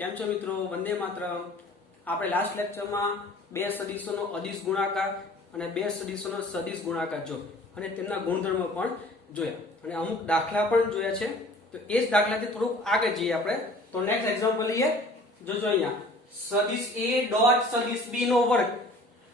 કેમ છો મિત્રો? વંદે માતરમ. આપણે લાસ્ટ લેક્ચરમાં બે સદિશોનો અદિશ ગુણાકાર અને બે સદિશોનો સદિશ ગુણાકાર જો અને તેમના ગુણધર્મો પણ જોયા અને અમુક દાખલા પણ જોયા છે. તો એ જ દાખલાથી થોડુંક આગળ જઈએ આપણે. તો નેક્સ્ટ એક્ઝામ્પલ લઈએ. જોજો અહીંયા સદિશ a ડોટ સદિશ b નો વર્ગ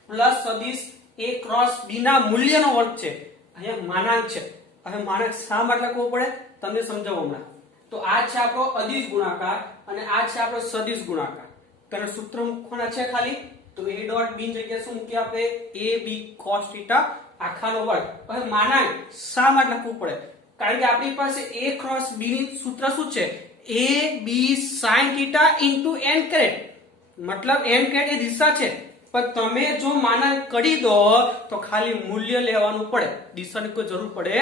પ્લસ સદિશ a ક્રોસ b ના મૂલ્યનો વર્ગ છે. અહીંયા માનાંક છે. હવે માનાંક શા માટે લખવો પડે તમને સમજાવું હમણાં. તો આ છે આપણો અદિશ ગુણાકાર અને આ છે આપણો સદિશ ગુણાકાર. તને સૂત્ર મૂકવાના છે ખાલી. તો a ડોટ b ની જગ્યાએ શું મૂકીએ આપણે? ab cos θ આખાનો વર્ગ. હવે માનાંક શા માટે લખવું પડે? કારણ કે આપણી પાસે a ક્રોસ b ની સૂત્ર શું છે? ab sin θ n caret. મતલબ n કેરેટ એ દિશા છે, પણ તમે જો માનાંક કરી દો તો ખાલી મૂલ્ય લેવાનું પડે, દિશાની કોઈ જરૂર પડે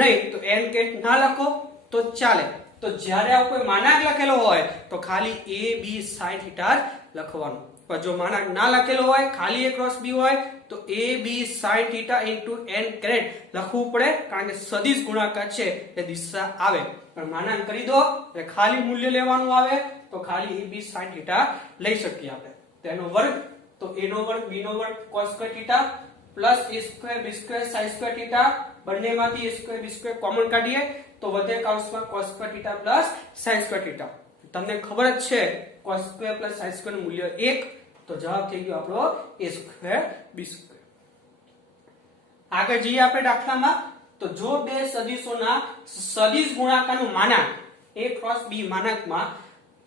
નહીં. તો n કેરેટ ના લખો તો ચાલે. તો જ્યારે આ કોઈ માનાંક લખેલો હોય તો ખાલી a b sin θ લખવાનું. પણ જો માનાંક ના લખેલો હોય, ખાલી a ક્રોસ b હોય તો a b sin θ n caret લખવું પડે, કારણ કે સદિશ ગુણાકાર છે એ દિશા આવે. પણ માનાંક કરી દો એટલે ખાલી મૂલ્ય લેવાનું આવે તો ખાલી a b sin θ લઈ શકીએ આપણે. તેનો વર્ગ તો a નો વર્ગ b નો વર્ગ cos square θ plus a square b square sin square θ. બંનેમાંથી a square b square common કાઢીએ તો વધે કૌંસમાં cos સ્ક્વેર θ પ્લસ sin સ્ક્વેર θ. તમને ખબર જ છે cos square plus sin square નું મૂલ્ય 1. તો જવાબ થઈ ગયો આપણો a સ્ક્વેર b સ્ક્વેર. આગળ જઈએ આપણે દાખલામાં. તો જો બે સદિશોના સદિશ ગુણાકારનું માનાંક a ક્રોસ b માનાંકમાં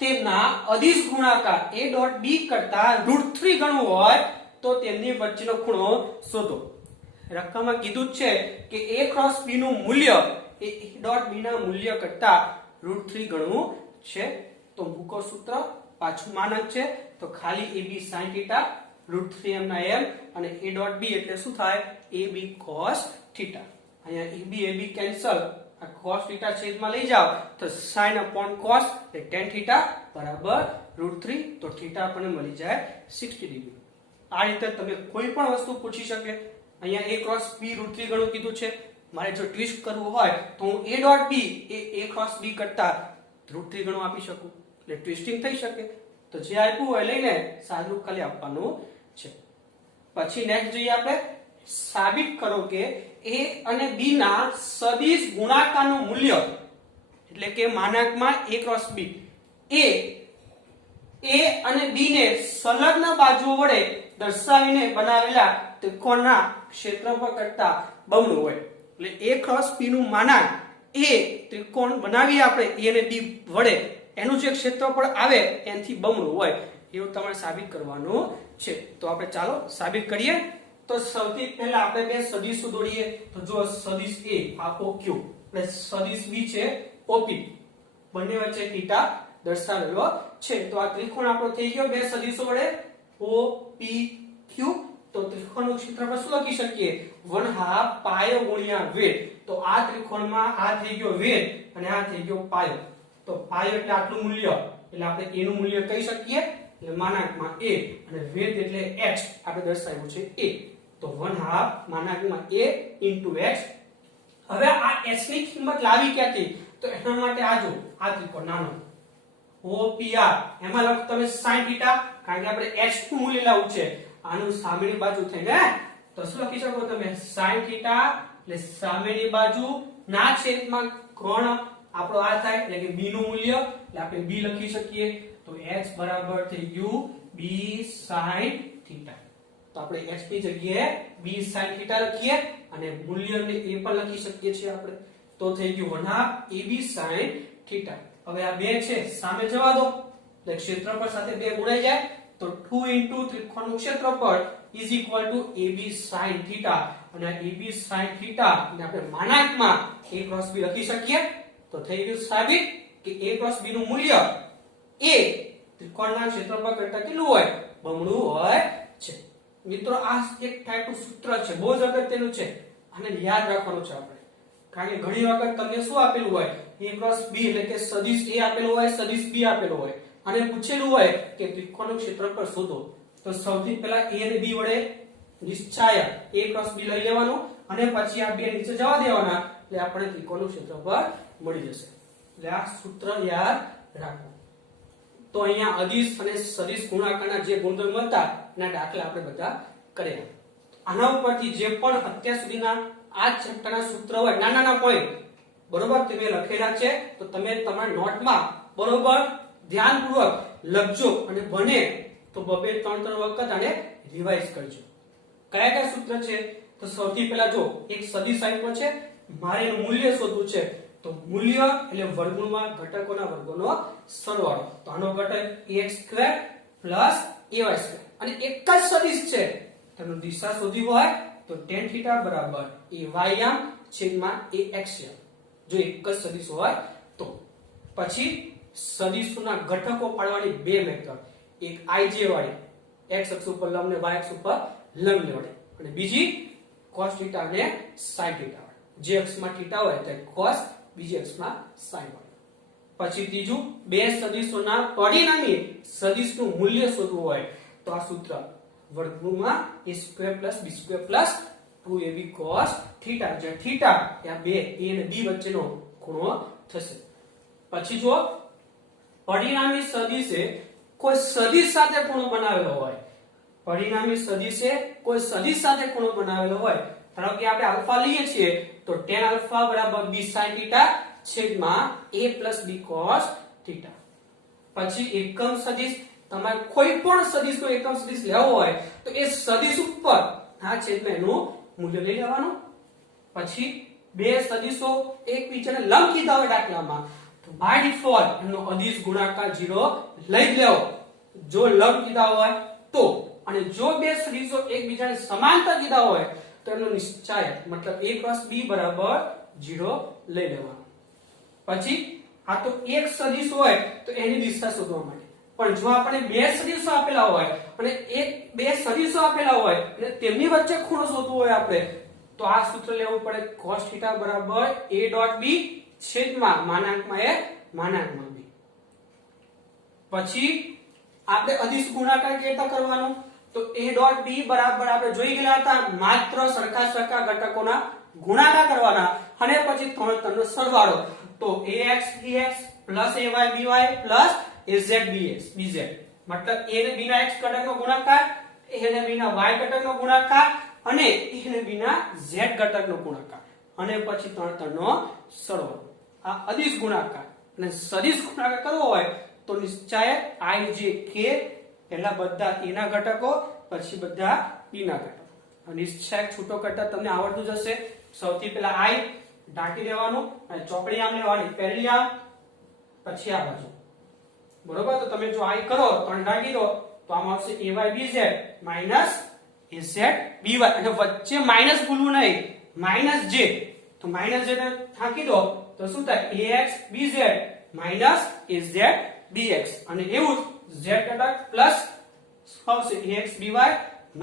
તેમના અદિશ ગુણાકાર a ડોટ b કરતા √3 ગણું હોય તો તેમની વચ્ચેનો ખૂણો શોધો. રકમમાં કીધું છે કે a ક્રોસ b નું મૂલ્ય એ a ડોટ b ના મૂલ્ય કરતા √3 ગણું છે. તો મૂકો સૂત્ર. પાછું માનાંક છે તો ખાલી ab sin θ √3m ના m અને a ડોટ b એટલે શું થાય? ab cos θ. અહીંયા ab કેન્સલ, આ cos θ છેદમાં લઈ જાવ તો sin upon cos એ tan θ બરાબર √3. તો θ આપણને મળી જાય 60 ડિગ્રી. આ રીતે તમે કોઈ પણ વસ્તુ પૂછી શકે. અહીંયા a ક્રોસ b √3 ગણું કીધું છે. મારે જો ટ્વિસ્ટ કરવું હોય તો હું a dot b A a cross b કરતા √3 ગણું આપી શકું, એટલે ટ્વિસ્ટિંગ થઈ શકે. તો જે આપ્યું હોય લઈને સાદું ખાલી આપવાનું છે. પછી નેક્સ્ટ જોઈએ આપણે. સાબિત કરો કે a અને b ના સદિશ ગુણાકારનું મૂલ્ય એટલે કે માનાંકમાં a cross b A a અને b ને સંલગ્ન બાજુઓ વડે દર્શાવીને બનાવેલા ત્રિકોણના ક્ષેત્રફળ કરતા બમણું હોય. એટલે a ક્રોસ b નું માનાંક એ ત્રિકોણ બનાવી આપણે a અને b વડે એનું જે ક્ષેત્રફળ આવે એનાથી બમણું હોય એવું તમારે સાબિત કરવાનું છે. તો આપણે ચાલો સાબિત કરીએ. તો સૌથી પહેલા આપણે બે સદિશો દોરીએ. તો જો સદિશ a આ OQ એટલે સદિશ b છે OP. બંને વચ્ચે θ દર્શાવેલો છે. તો આ ત્રિકોણ આપણો થઈ ગયો બે સદિશો વડે OPQ. તો ત્રિકોણનું ક્ષેત્રફળ શું લખી શકીએ? 1/2 પાયો ગુણ્યા વેધ. તો આ ત્રિકોણમાં આ થઈ ગયો વેધ અને આ થઈ ગયો પાયો. તો પાયો એટલે આટલું મૂલ્ય, એટલે આપણે a નું મૂલ્ય કહી શકીએ એટલે માનાંકમાં a અને વેધ એટલે h આપણે દર્શાવ્યું છે a. તો 1/2 માનાંકમાં a x. હવે આ h ની કિંમત લાવી ક્યાંથી? તો એના માટે આ જો આ ત્રિકોણ નાનો OPR એમાં લખો તમે sin θ, કારણ કે આપણે h નું મૂલ્ય લાવવું છે. આનું સામેની બાજુ થઈને તો શું લખી શકો તમે? sin θ એટલે સામેની બાજુ ના છેદમાં કોણ આપણો આ થાય એટલે કે b નું મૂલ્ય, એટલે આપણે b લખી શકીએ. તો h બરાબર થઈ ગયું b sin θ. તો આપણે h ની જગ્યાએ b sin θ લખીએ અને મૂલ્યને a પણ લખી શકીએ છીએ આપણે. તો થઈ ગયું 1/2 ab sin θ. હવે આ બે છે સામે જવા દો એટલે ક્ષેત્રફળ સાથે બે ગુણાઈ જાય. તો 2 ત્રિકોણનું ક્ષેત્રફળ ab sin θ અને ab sin θ ને આપણે માનાંકમાં a ક્રોસ b લખી શકીએ. તો થઈ ગયું સાબિત કે a ક્રોસ b નું મૂલ્ય a ત્રિકોણના ક્ષેત્રફળ કરતા કેટલું હોય? બમણું હોય છે. મિત્રો આ એક ટાઈપનું સૂત્ર છે, બહુ જ અગત્યનું છે. આને યાદ રાખવાનું છે આપણે, કારણ કે ઘણી વખત તમને શું આપેલું હોય? a ક્રોસ b એટલે કે સદિશ a આપેલું હોય, સદિશ b આપેલું હોય અને પૂછેલું હોય કે ત્રિકોણનું ક્ષેત્રફળ શોધો. તો સૌથી પહેલા a અને b વડે નિશ્ચય a ક્રોસ b લઈ લેવાનું અને પછી આ બે નીચે જવા દેવાના એટલે આપણે ત્રિકોણનું ક્ષેત્રફળ મળી જશે. એટલે આ સૂત્ર યાદ રાખો. તો અહીંયા અદિશ અને સદિશ ગુણાકારના જે ગુણધર્મો હતા એના દાખલા આપણે બધા કર્યા. આના ઉપરથી જે પણ અત્યાર સુધીના આ ચેપ્ટરના સૂત્ર હોય નાના નાના પોઈન્ટ બરોબર તમે લખેલા છે તો તમે તમારા નોટમાં બરોબર ધ્યાનપૂર્વક લખજો અને બને તો બબે 3 વખત આને રિવાઇઝ કરજો. કયા કયા સૂત્ર છે? તો સૌથી પહેલા જો એક સદિશ આપ્યો છે, મારે એનું મૂલ્ય શોધવું છે તો મૂલ્ય એટલે વર્ગમૂળમાં ઘટકોના વર્ગોનો સરવાળો. તો આનો ઘટક ax² + ay² અને એક જ સદિશ છે તેનું દિશા શોધવી હોય તો tan θ બરાબર aym/ax. જો એક જ સદિશ હોય તો પછી સદિશોના ઘટકો પાડવાની બે મેથડ, એક ij વાળી x અક્ષ ઉપર લંબ ને y અક્ષ ઉપર લંબ વાળી અને બીજી cos θ અને sin θ. જે અક્ષમાં θ હોય તે cos, બીજી અક્ષમાં sin હોય. પછી ત્રીજું બે સદિશોના પરિણામી સદિશનું મૂલ્ય શોધવું હોય તો આ સૂત્ર વર્ગમૂળમાં a² + b² + 2ab cos θ. જે θ એ આ બે a અને b વચ્ચેનો ખૂણો થશે. પછી જો પરિણામી સદિશે કોઈ સદિશ સાથે ખૂણો બનાવેલો હોય, પરિણામી સદિશે કોઈ સદિશ સાથે ખૂણો બનાવેલો હોય, ધારો કે આપણે આલ્ફા લઈએ છીએ તો tan α = b sin θ છેદમાં a + b cos θ. પછી એકમ સદિશ, તમારે કોઈ પણ સદિશનો એકમ સદિશ લેવો હોય તો એ સદિશ ઉપર આ છેદમાં એનું મૂલ્ય લઈ લેવાનું. પછી બે સદિશો એકબીજાને લંબ કીધા હોય દાખલામાં તો બાય ડિફોલ્ટ એનો અદિશ ગુણાકાર 0 લઈ લેવો જો લંબ કીધા હોય તો. અને જો બે સદિશો એકબીજાને સમાંતર કીધા હોય તો એનો નિશ્ચય મતલબ a + b બરાબર 0 લઈ લેવાનો. પછી આ તો એક સદિશ હોય તો એની દિશા શોધવા માટે, પણ જો આપણે બે સદિશો આપેલા હોય અને બે સદિશો આપેલા હોય અને તેમની વચ્ચે ખૂણો શોધવો હોય આપણે તો આ સૂત્ર લેવું પડે cos θ બરાબર a.b છેદમાં (a) b. પછી આપણે અદિશ ગુણાકાર કેવી રીતે કરવાનો તો a.b બરાબર આપણે જોઈ ગયા હતા માત્ર સરખા ઘટકોના ગુણાકાર કરવાના અને પછી 3 નો સરવાળો તો ax bx + ay by + az bz મતલબ a અને b ના x ઘટકનો ગુણાકાર, a અને b ના y ઘટકનો ગુણાકાર અને a અને b ના z ઘટકનો ગુણાકાર અને પછી 3 નો સરવાળો. આ અદિશ ગુણાકાર. અને સદિશ ગુણાકાર કરવો હોય તો નિશ્ચય i j k પહેલા બધા a ના ઘટકો પછી બધા b ના ઘટકો. નિશ્ચય છૂટો કરતા તમને આવડતું જ હશે. સૌથી પહેલા i ઢાંકી દેવાનું અને ચોકડી આમ લેવાની, પહેલી આમ પછી આ બાજુ બરોબર. તો તમે જો i કરો તો ઢાંકી દો તો આમ આવશે ay bz - az by અને વચ્ચે માઈનસ ભૂલવું નહીં -j. તો -j ને ઢાંકી દો તો શું થાય ax bz - az bx અને એવું z ઘટક પ્લસ આવશે ax by -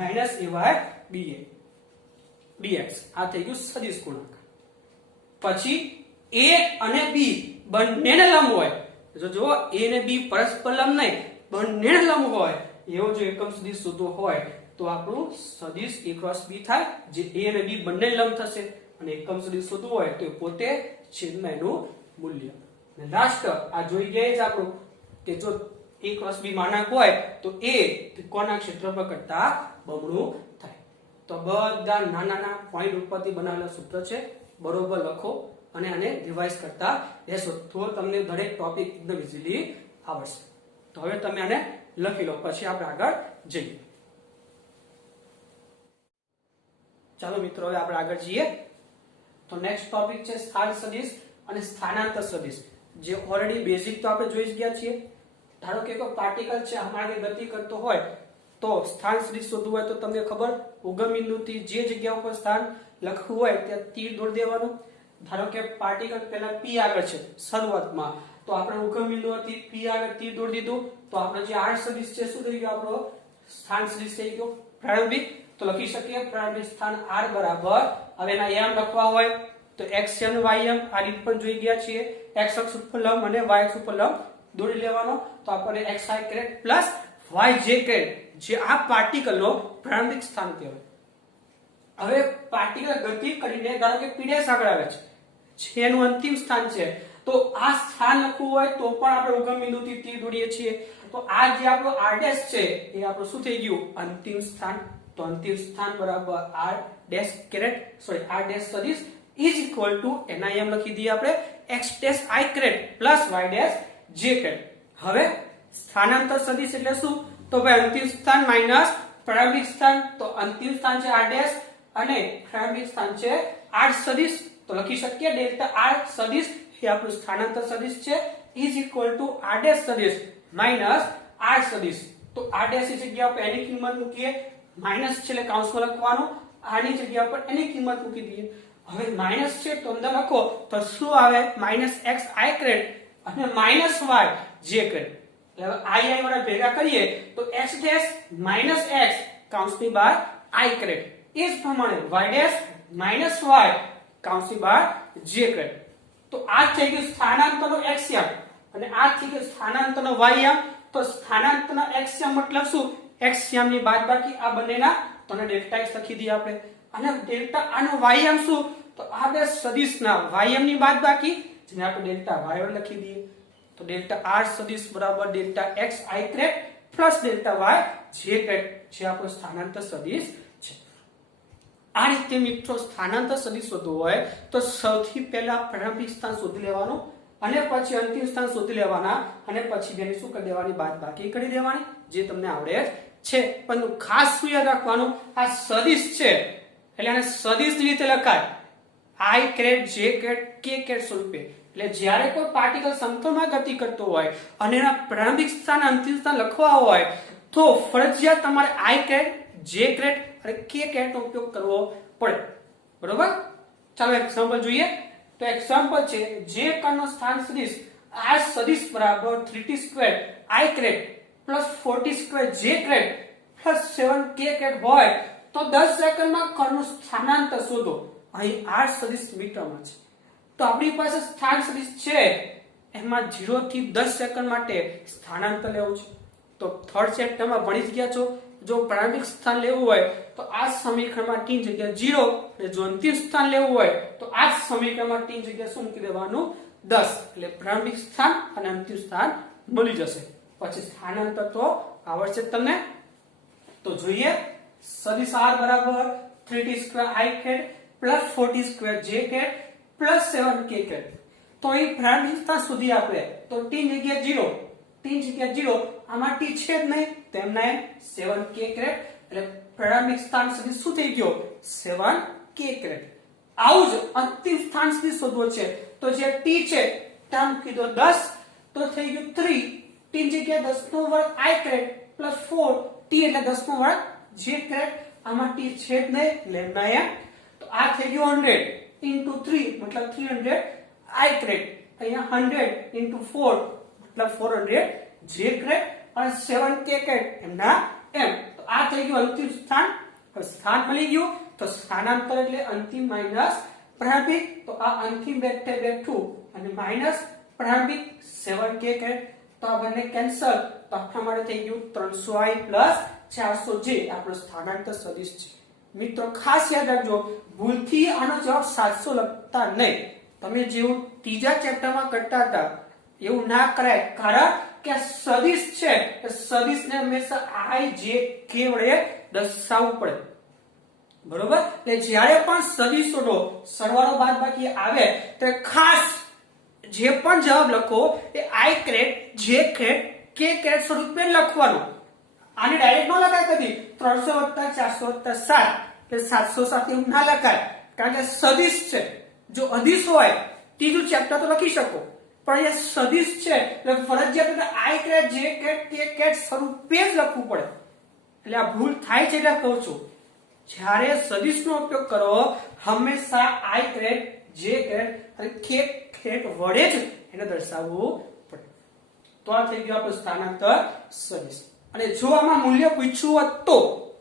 ay bx. આ થઈ ગયું સદિશ ગુણાકાર. પછી a અને b બંનેને લંબ હોય, જો a અને b પરસ્પર લંબ નહીં બંનેને લંબ હોય એવો જો એકમ સદિશ શોધવો હોય તો આપણું સદિશ a × b થાય જે a અને b બંને લંબ થશે અને એકમ સદિશ શોધવું હોય તો પોતે છેદમાં એનું મૂલ્ય. અને લાસ્ટ આ જોઈ ગયા જ આપણું કે જો a × b માનાંક હોય તો a ત્રિકોણના ક્ષેત્રફળ કરતા બમણું થાય. તો બધા નાના પોઈન્ટ ઉપરથી બનાવેલા સૂત્ર છે, બરોબર લખો અને આને રિવાઇઝ કરતા રહેશો તો તમને દરેક ટોપિક એકદમ ઈઝીલી આવડશે. તો હવે તમે આને લખી લો પછી આપણે આગળ જઈએ. ચાલો મિત્રો હવે આપણે આગળ જઈએ. તો નેક્સ્ટ ટોપિક છે સ્થાન સદિશ અને સ્થાનાંતર સદિશ. જે ઓલરેડી બેઝિક તો આપણે જોઈ જ ગયા છીએ. ધારો કે કોઈ પાર્ટિકલ છે અમારી ગતિ કરતો હોય તો સ્થાન સદિશ શોધવું હોય તો તમને ખબર ઉગમ બિંદુથી જે જગ્યા ઉપર સ્થાન લખવું હોય ત્યાં તીર દોરી દેવાનું. ધારો કે પાર્ટિકલ પહેલા p આગળ છે શરૂઆતમાં તો આપણે ઉગમ બિંદુથી p આગળ તીર દોરી દીધું તો આપણે જે r સદિશ છે શું થઈ ગયો આપણો સ્થાન સદિશ થઈ ગયો પ્રારંભિક. તો લખી શકીએ પ્રારંભિક સ્થાન r બરાબર હવે એના m લખવા હોય તો xm ym આ રીત પણ જોઈ ગયા છીએ. x અક્ષ ઉપર લંબ અને y અક્ષ ઉપર લંબ દોરી લેવાનો તો આપણને xi પ્લસ yj જે આ પાર્ટિકલનો પ્રારંભિક સ્થાન કહેવાય. હવે પાર્ટિકલ ગતિ કરીને ધારો કે p' આગળ આવે છે જેનું અંતિમ સ્થાન છે તો આ સ્થાન લખવું હોય તો પણ આપણે ઉગમ બિંદુથી તીર દોરીએ છીએ. તો આ જે આપણો r' છે એ આપણું શું થઈ ગયું અંતિમ સ્થાન. તો અંતિમ સ્થાન બરાબર r' સદિશ ઇઝ ઇક્વલ ટુ એના એમ લખી દઈએ આપણે x' i' plus y' j'. હવે સ્થાનાંતર સદિશ એટલે શું? તો ભાઈ અંતિમ સ્થાન માઈનસ પ્રારંભિક સ્થાન. તો અંતિમ સ્થાન છે r' અને પ્રારંભિક સ્થાન છે r સદિશ. તો લખી શકીએ ડેલ્ટા r સદિશ એ આપણું સ્થાનાંતર સદિશ છે ઇઝ ઇક્વલ ટુ r' સદિશ માઈનસ r સદિશ. તો r' ની જગ્યા પર એની કિંમત મૂકીએ, માઈનસ છે એટલે કૌંસમાં લખવાનું, r ની જગ્યા પર એની કિંમત મૂકી દઈએ. હવે માઈનસ છે તો અંદર લખો તો શું આવે માઈનસ x i' અને માઈનસ y j'. એટલે હવે i વાળા ભેગા કરીએ તો x' માઈનસ x કૌંસની બહાર i'. એ જ પ્રમાણે y' માઈનસ y કૌંસની બહાર j'. તો આ થઈ ગયું સ્થાનાંતરનો x' અને આ થઈ ગયું સ્થાનાંતરનો y'. તો સ્થાનાંતરનો x' મતલબ શું? x' ની બાદબાકી આ બંનેના તો ડેલ્ટા x લખી દઈએ આપણે. અને ડેલ્ટા આનો y' શું? તો આ બે સદિશના y' ની બાદબાકી જેને આપણે ડેલ્ટા y' લખી દઈએ. તો ડેલ્ટા r સદિશ બરાબર delta x i' plus delta y j' જે આપણો સ્થાનાંતર સદિશ છે. આ રીતે મિત્રો સ્થાનાંતર સદિશ શોધવું હોય તો સૌથી પહેલા પ્રારંભિક સ્થાન શોધી લેવાનું અને પછી અંતિમ સ્થાન શોધી લેવાના અને પછી બેની શું કરી દેવાની બાદબાકી કરી દેવાની જે તમને આવડે છે. પણ ખાસ શું યાદ રાખવાનું આ સદિશ છે એટલે આને સદિશ રીતે લખાય i', j', k' સ્વરૂપે. એટલે જ્યારે કોઈ પાર્ટિકલ સમતલમાં ગતિ કરતો હોય અને એના પ્રારંભિક સ્થાન અંતિમ સ્થાન લખવા હોય તો ફરજિયાત તમારે i', j' અને k' નો ઉપયોગ કરવો પડે. બરોબર? ચાલો એક્ઝામ્પલ જોઈએ. તો એક્ઝામ્પલ છે જે કણનો સ્થાન સદિશ r સદિશ બરાબર 3t² i' plus 4t² j' plus 7k' હોય તો 10 સેકન્ડમાં કણનું સ્થાનાંતર શોધો. અહીં r સદિશ મીટરમાં છે તો આપણી પાસે સ્થાન સદિશ છે એમાં 0 થી 10 સેકન્ડ માટે સ્થાનાંતર લેવું છે. તો થર્ડ ચેપ્ટરમાં ભણી જ ગયા છો. જો પ્રારંભિક સ્થાન લેવું હોય તો આ સમીકરણમાં t ની જગ્યાએ 0 અને જો અંતિમ સ્થાન લેવું હોય તો આ સમીકરણમાં t ની જગ્યાએ શું મૂકી દેવાનું 10. એટલે પ્રારંભિક સ્થાન અને અંતિમ સ્થાન મળી જશે. પછી સ્થાનાંતર તો આવડશે તમને. તો જોઈએ સદિશ r બરાબર 3t² i' plus 4t² j' plus 7k'. તો અહીં પ્રારંભિક સ્થાન સુધી આપણે તો t ની જગ્યાએ 0, t ની જગ્યાએ 0, આમાં t છે જ નહીં તેમના 7k'. એટલે પ્રારંભિક સ્થાન સુધી શું થઈ ગયો 7k'. આવું જ અંતિમ સ્થાન સુધી શોધવો છે તો જે t છે ત્યાં મૂકી દો 10 તો થઈ ગયું 3, t ની જગ્યાએ 10 નો વર્ગ i' પ્લસ 4 t એટલે 10 નો વર્ગ j'. આમાં t છે જ નહીં લેમ્ડા m. તો આ થઈ ગયું 100 into 3 મતલબ 300 i'. અહીંયા 100 into 4 મતલબ 400 j' અને 7k' એમના m. તો આ થઈ ગયું અંતિમ સ્થાન. સ્થાન મળી ગયું તો સ્થાનાંતર એટલે અંતિમ માઈનસ પ્રારંભિક. તો આ અંતિમ બેઠું અને માઈનસ પ્રારંભિક 7k'. તો આ બંને કેન્સલ. તો આપણા માટે થઈ ગયું 300i પ્લસ 400j આપણો સ્થાનાંતર સદિશ છે. મિત્રો ખાસ યાદ રાખજો ભૂલથી આનો જવાબ 700 લખતા નહીં. તમે જેવું ત્રીજા ચેપ્ટરમાં કરતા હતા એવું ના કરાય. કારણ કે સદિશ છે સદિશને હંમેશા i, j, k વડે દર્શાવવું પડે. બરોબર? એટલે જ્યારે પણ સદિશોનો સરવાળો બાદબાકી આવે તો ખાસ જે પણ જવાબ લખો એ i', j', k' સ્વરૂપે લખવાનું. આને ડાયરેક્ટ ન લખાય કદી 300 + 400 + 7 એટલે 700 સાથે એવું ના લખાય કારણ કે સદિશ છે. જો અદિશ હોય ત્રીજું ચેપ્ટર તો લખી શકો પણ એ સદિશ છે એટલે ફરજિયાત i', j', k' સ્વરૂપે જ લખવું પડે. એટલે આ ભૂલ થાય છે એટલે કહું છું જ્યારે સદિશનો ઉપયોગ કરો હંમેશા i', j', અને k' વડે જ એને દર્શાવવું પડે. તો આ થઈ ગયું આપણું સ્થાનાંતર સદિશ. અને જો આમાં મૂલ્ય પૂછ્યું હોત તો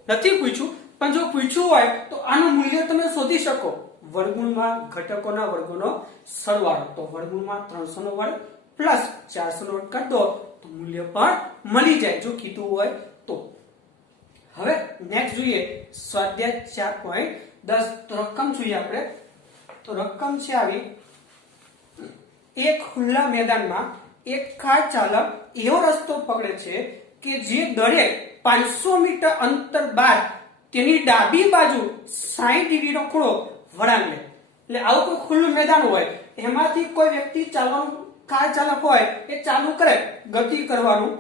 નથી પૂછ્યું પણ જો પૂછ્યું હોય તો આનું મૂલ્ય તમે શોધી શકો વર્ગમૂળમાં ઘટકોના વર્ગોનો સરવાળો. તો વર્ગમૂળમાં 300 નો વર્ગ પ્લસ 400 નો વર્ગ કરી દો તો મૂલ્ય પણ મળી જાય જો કીધું હોય તો. હવે નેક્સ્ટ જોઈએ સ્વાધ્યાય 4.10. તો રકમ જોઈએ આપણે. તો રકમ છે આવી એક ખુલ્લા મેદાનમાં એક કાર ચાલક એવો રસ્તો પકડે છે કે જે દરેક 500 મીટર અંતર બાદ તેની ડાબી બાજુ 60 ડિગ્રીનો ખૂણો વળાંક લે. એટલે આવું કોઈ ખુલ્લું મેદાન હોય એમાંથી કોઈ વ્યક્તિ ચાલવાનું કાર ચાલક હોય એ ચાલુ કરે ગતિ કરવાનું,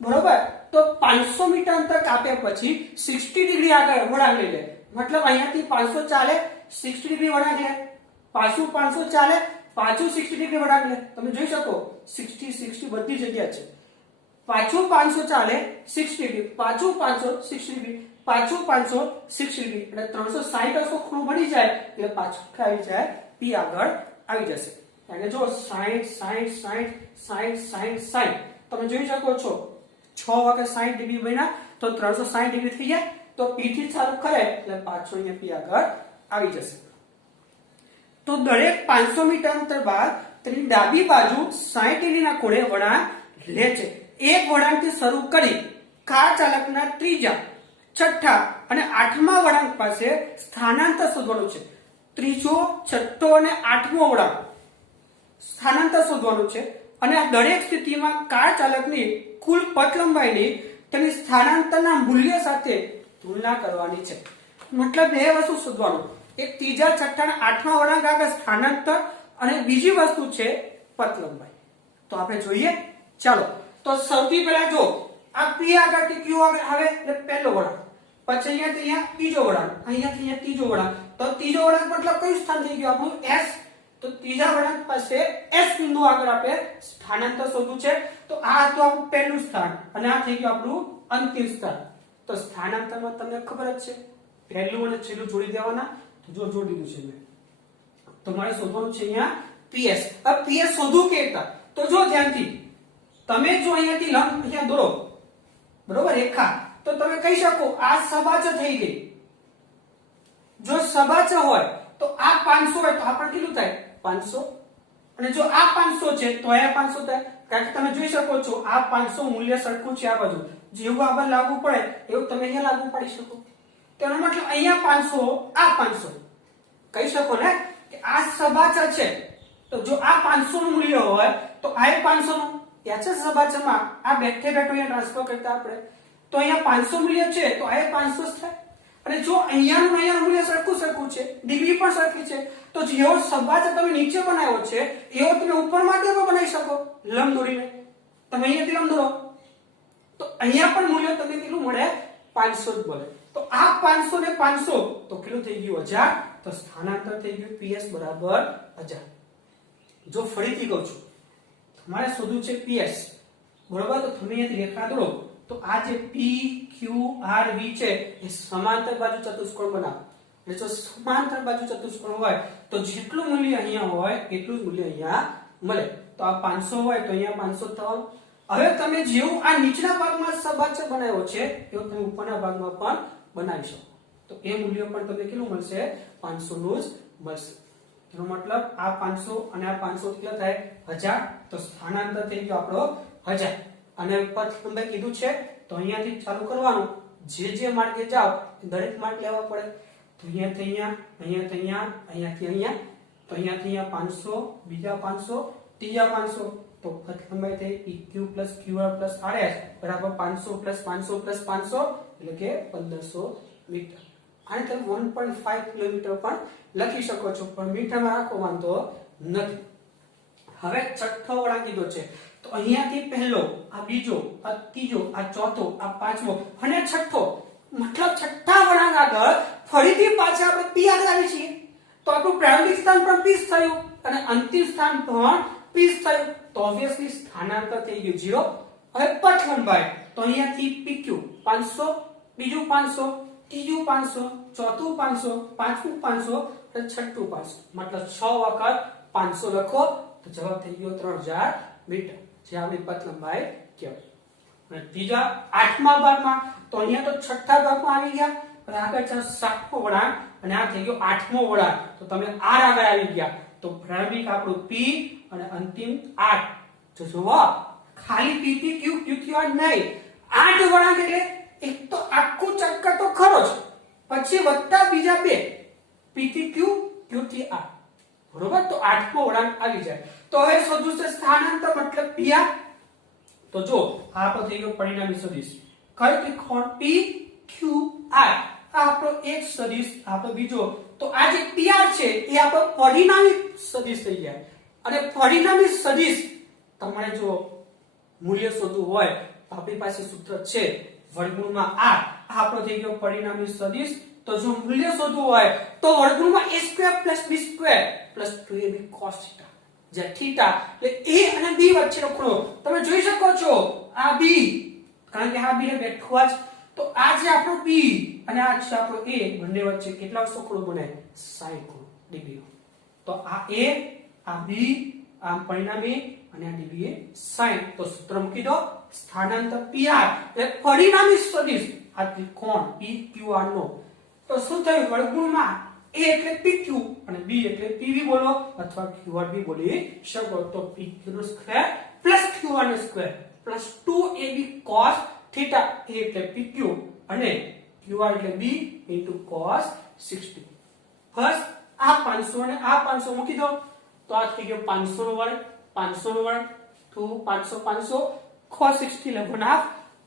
બરોબર, તો 500 મીટર અંતર કાપ્યા પછી 60 ડિગ્રી આગળ વળાંક લઈ લે. મતલબ અહીંયાથી 500 ચાલે 60 ડિગ્રી વળાંક લે, પાછું 500 ચાલે પાછું 60 ડિગ્રી વળાંક લે. તમે જોઈ શકો 60 60 બધી જગ્યા છે. પાછું 500 ચાલે 60 ડિગ્રી, પાછું 500 60 ડિગ્રી, પાછું 500 60 ડિગ્રી, એટલે 360 અંશનો ખૂણો મળી જાય એટલે પાછું આવી જાય P આગળ આવી જશે. એટલે જો 60 60 60 60 60 60 તમે જોઈ શકો છો 6 વખત 60 ડિગ્રી બન્યા તો 360 ડિગ્રી થઈ જાય. તો P થી ચાલુ કરે એટલે પાછો અહીંયા P આગળ આવી જશે. તો દરેક 500 મીટર અંતર બાદ તેની ડાબી બાજુ 60 ડિગ્રીના ખૂણે વળાંક લે છે. એક વળાંકથી શરૂ કરી કાર ચાલકના ત્રીજા, છઠ્ઠા અને આઠમા વળાંક પાસે સ્થાનાંતર શોધવાનું છે. ત્રીજો, છઠ્ઠો અને આઠમો વળાંક સ્થાનાંતર શોધવાનું છે અને આ દરેક સ્થિતિમાં કાર ચાલકની કુલ પથ લંબાઈની તેની સ્થાનાંતરના મૂલ્ય સાથે તુલના કરવાની છે. મતલબ બે વસ્તુ શોધવાનું, એક ત્રીજા, છઠ્ઠા અને આઠમા વળાંક આગળ સ્થાનાંતર અને બીજી વસ્તુ છે પથ લંબાઈ. તો આપણે જોઈએ. ચાલો, તો સૌથી પહેલા જો આ P આગળથી Q આગળ આવે એટલે પહેલો વળાંક, પછી અહીંયાથી અહીંયા બીજો વળાંક, અહીંયાથી અહીંયા ત્રીજો વળાંક. તો ત્રીજો વળાંક મતલબ કયું સ્થાન થઈ ગયું આપણું S. તો ત્રીજા વળાંક પાસે S બિંદુ આગળ આપણે સ્થાનાંતર શોધવું છે. તો આ હતું આપણું પહેલું સ્થાન અને આ થઈ ગયું આપણું અંતિમ સ્થાન. તો સ્થાનાંતરમાં તમને ખબર જ છે પહેલું અને છેલ્લું જોડી દેવાના. તો જો જોડી દીધું છે મેં. તો મારે શોધવાનું છે અહીંયા PS. હવે PS શોધવું કે તો જો ધ્યાનથી તમે જો અહીંયાથી લંબ અહીંયા દોરો, બરોબર, રેખા, તો તમે કહી શકો આ સબાચ થઈ ગઈ. જો સબાચ હોય તો આ 500 હોય તો આ પણ કેટલું થાય 500, અને જો આ 500 છે તો આ 500 થાય. કારણ કે તમે જોઈ શકો છો આ 500 મૂલ્ય સરખું છે આ બાજુ. જેવું આ બાજુ લાગુ પડે એવું તમે અહીંયા લાગુ પાડી શકો. તેનો મતલબ અહીંયા 500 આ 500 કહી શકો ને કે આ સબાચા છે. તો જો આ 500 નું મૂલ્ય હોય તો આ 500 નું ત્યાં છે સબાચામાં આ બેઠે બેઠો અહીંયા ટ્રાન્સફર કરતા આપણે. તો અહીંયા 500 મૂલ્ય છે તો આ 500 થાય. અને જો અહીંયાનું મૂલ્ય સરખું છે, ડિગ્રી પણ સરખી છે, તો જેવો સબાચા તમે નીચે બનાવ્યો છે એવો તમે ઉપર માટે પણ બનાવી શકો લંબ દોરીને. તમે અહીંયાથી લંબ દોરો તો અહીંયા પણ મૂલ્ય તમને કેટલું મળે 500 જ મળે. તો આ 500 ને 500 તો કેટલું થઈ ગયું 1000. તો સ્થાનાંતર થઈ ગયું PS બરાબર 1000. જો ફરીથી કહું છું તમારે શોધવું છે PS, બરોબર. તો તમે અહીંયાથી રેખા દોરો તો આ જે P Q R V છે એ સમાંતર બાજુ ચતુષ્કોણ બનાવો. એટલે જો સમાંતર બાજુ ચતુષ્કોણ હોય તો જેટલું મૂલ્ય અહીંયા હોય એટલું જ મૂલ્ય અહીંયા મળે. તો આ 500 હોય તો અહીંયા 500 થવાનું. હવે તમે જેવું આ નીચલા ભાગમાં સબાચા બનાવ્યો છે એવું તમે ઉપરના ભાગમાં પણ બનાવી શકો. તો એ મૂલ્ય પણ તમને કેટલું મળશે 500 નું જ મળશે. એનો મતલબ આ 500 અને આ 500 કેટલા થાય 1000. તો સ્થાનાંતર થઈ ગયો આપણો 1000. અને પથ લંબાઈ કીધું છે તો અહીંયાથી ચાલુ કરવાનું. જે માર્ગે જાવ દરેક માર્ગ લેવા પડે. તો અહીંયાથી અહીંયા, અહીંયાથી અહીંયા, અહીંયાથી અહીંયા, તો અહીંયાથી અહીંયા 500, બીજા 500, ત્રીજા 500. તો પથ લંબાઈ થઈ PQ + QR + RS બરાબર 500 + 500 + 500 એટલે કે 1500 મીટર. આને તમે 1.5 કિલોમીટર પણ લખી શકો છો, પણ મીટરમાં રાખો વાંધો નથી. હવે છઠ્ઠો વળાંક કીધો છે તો અહીંયાથી પહેલો, આ બીજો, આ ત્રીજો, આ ચોથો, આ પાંચમો અને છઠ્ઠો. મતલબ છઠ્ઠા વળાંક આગળ ફરીથી પાછા આપણે P આગળ આવી છીએ. તો આપણું પ્રારંભિક સ્થાન પણ P થયું અને અંતિમ સ્થાન પણ P થયું. તો ઓબ્વિયસલી સ્થાનાંતર થઈ ગયું 0. હવે પથ લંબાઈ તો અહીંયાથી PQ 500, બીજું 500, ત્રીજું 500, ચોથું 500, પાંચમું 500 અને છઠ્ઠું 500. મતલબ 6 વખત 500 લખો તો જવાબ થઈ ગયો 3000 મીટર, જે આપણી પથ લંબાઈ કહેવાય. અને ત્રીજા આઠમા ભાગમાં તો અહીંયા તો છઠ્ઠા ભાગમાં આવી ગયા અને આગળ છે સાતમો વળાંક અને આ થઈ ગયો આઠમો વળાંક. તો તમે R આગળ આવી ગયા. તો પ્રારંભિક આપણું P અને અંતિમ 8. જો જુઓ ખાલી P થી Q, Q થી R નહીં, 8 વળાંક એટલે એક તો આખું ચક્કર તો ખરો જ, પછી વત્તા બીજા બે P થી Q, Q થી R, બરોબર. તો આઠમો વળાંક આવી જાય. તો હવે શોધવું છે સ્થાનાંતર મતલબ PR. તો જો આ આપણો થઈ ગયો પરિણામી સદિશ. કયો ત્રિકોણ PQR. આ આપણો એક સદિશ, આપણો બીજો. તો આ જે PR છે એ આપણો પરિણામી સદિશ થઈ જાય. અને પરિણામી સદિશ તમારે જો મૂલ્ય શોધવું હોય તો આપણી પાસે સૂત્ર છે વર્ગમૂળમાં r. આ આપણો થઈ ગયો પરિણામી સદિશ. તો જો મૂલ્ય શોધવું હોય તો વર્ગમૂળમાં a² + b² + 2ab cos θ. જે થીટા એટલે a અને b વચ્ચેનો ખૂણો તમે જોઈ શકો છો. આ b, કારણ કે આ b ને બેઠું જ. તો આ જે આપણો b અને આ છે આપણો a, બંને વચ્ચે કેટલા ખૂણો બને? 60 ડિગ્રી. તો આ a, આ b, આ પરિણામી અને આ ડિગ્રી એ 60. તો સૂત્ર મૂકી દો સ્થાનાંતર PR એટલે પરિણામી સદિશ આ ત્રિકોણ PQR નો. તો શું થયું? વર્ગમૂળમાં a એટલે PQ અને b એટલે PV બોલો અથવા QRB બોલી શકો. તો PQ no square + QR no square + 2ab cos θ. a એટલે PQ અને QR એટલે b * cos 60. ફર્સ્ટ આ 500 અને આ 500 મૂકી દો. તો આ થઈ ગયો 500 નો વર્ગ, 500 નો વર્ગ, 2 500 500 cos 60 એટલે 1/2.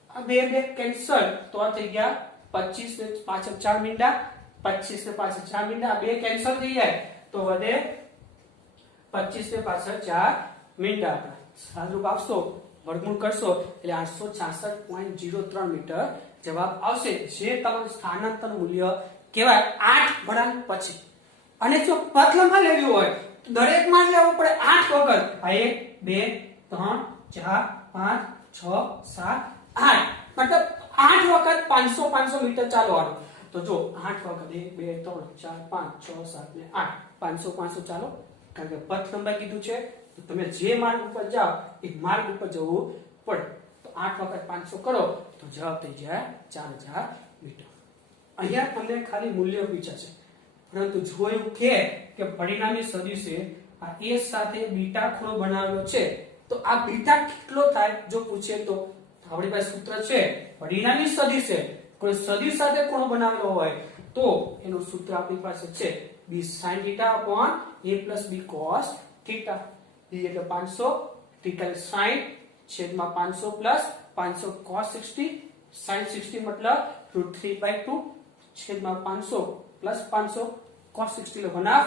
આ બે કેન્સલ. તો આ થઈ ગયા 25 ને પાછળ 4 મીંડા, 25 ને પાછળ 4 મીંડા. આ બે કેન્સલ થઈ જાય તો વધે 25 ને પાછળ 4 મીંડા. સાદુરૂપ આપશો, વર્ગમૂળ કરશો એટલે 866.03 મીટર જવાબ આવશે. જે તમારું સ્થાનાંતર મૂલ્ય કહેવાય 8 વળાંક પછી. અને જો પથ લંબાઈ લેવી હોય તો દરેક માં લેવું પડે 8 વખત. આ 1 2 3 4 5 6 7 8 મતલબ 8 વખત 500 500 મીટર ચાલવાનું. તો જો 8 વખત 1 2 3 4 5 6 7 ને 8 500 500 ચાલો. કારણ કે પથ લંબાઈ કીધું છે તો તમે જે માર્ગ ઉપર જાઓ એ માર્ગ ઉપર જવું પડે. તો 8 વખત 500 કરો તો જવાબ થઈ જાય 4000 મીટર. અહીંયા તમને ખાલી મૂલ્ય પૂછ્યા છે, પરંતુ જોયું કે પરિણામી સદિશે આ a સાથે બીટા ખૂણો બનાવેલો છે. તો આ બીટા કેટલો થાય જો પૂછે તો આપણી પાસે સૂત્ર છે પરિણામી સદિશે કોઈ સદિશ સાથે ખૂણો બનાવેલો હોય તો એનું સૂત્ર આપણી પાસે છે b sin θ a + b cos θ. b એટલે 500, θ એટલે 60 છેદમાં 500 + 500 cos 60 sin 60 મતલબ √3/2 છેદમાં 500 + 500 cos 60 એટલે 1/2.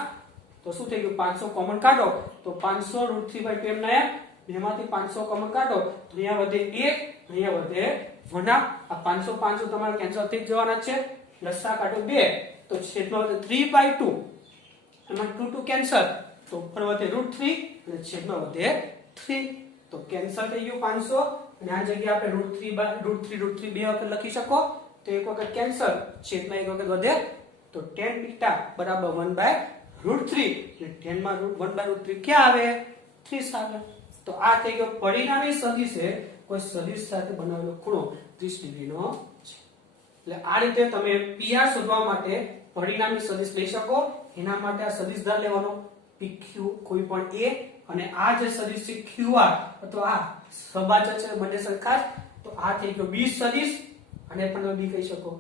તો શું થઈ ગયું? 500 કોમન કાઢો તો 500 √3/2 એમ ના બેમાંથી 500 કોમન કાઢો તો અહીંયા વધે 1, અહીંયા વધે 1/2. આ 500 500 તમારે કેન્સલ થઈ જવાના છે. લસા કાઢો 2 તો છેદમાં વધે 3/2. એમાં 2 2 કેન્સલ તો ઉપર વધે √3 અને છેદમાં વધે 3. તો કેન્સલ થઈ ગયું 500 અને આ જગ્યાએ આપણે √3 બે વખત લખી શકો. તો એક વખત કેન્સલ, છેદમાં એક વખત વધે તો tan θ બરાબર 1/√3 એટલે tan માં 1/√3 ક્યાં આવે? 30 આવે. તો આ થઈ ગયો પરિણામી સદિશે કોઈ સદિશ સાથે બનાવેલો ખૂણો 30 ડિગ્રીનો છે. એટલે આ રીતે તમે PR શોધવા માટે પરિણામી સદિશ લઈ શકો. એના માટે આ સદિશ ધાર લેવાનો PQ કોઈ પણ a અને આ જે સદિશ છે QR અથવા આ સબાજક છે બંને સરખા. તો આ થઈ ગયો B સદિશ અને પણ તમે B કહી શકો.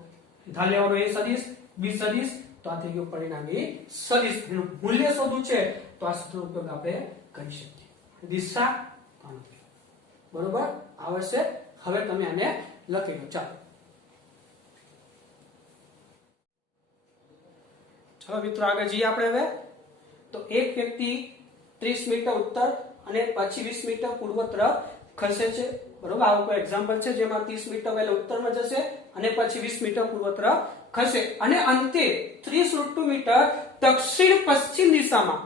ધાર લેવાનો A સદિશ B સદિશ. તો આ થઈ ગયો પરિણામી સદિશ. એનું મૂલ્ય શોધવું છે તો આ સૂત્રનો ઉપયોગ આપણે કરી શકીએ. દિશા બરોબર આવશે. હવે તમે આને લખી લો. ચાલો મિત્રો આગળ જઈએ આપણે હવે. તો એક વ્યક્તિ 30 મીટર ઉત્તર અને પછી 20 મીટર પૂર્વ તરફ ખસે છે. બરોબર, આવું કોઈ એક્ઝામ્પલ છે જેમાં 30 મીટર પહેલા ઉત્તરમાં જશે અને પછી 20 મીટર પૂર્વ તરફ ખસે અને અંતે 30 મીટર દક્ષિણ પશ્ચિમ દિશામાં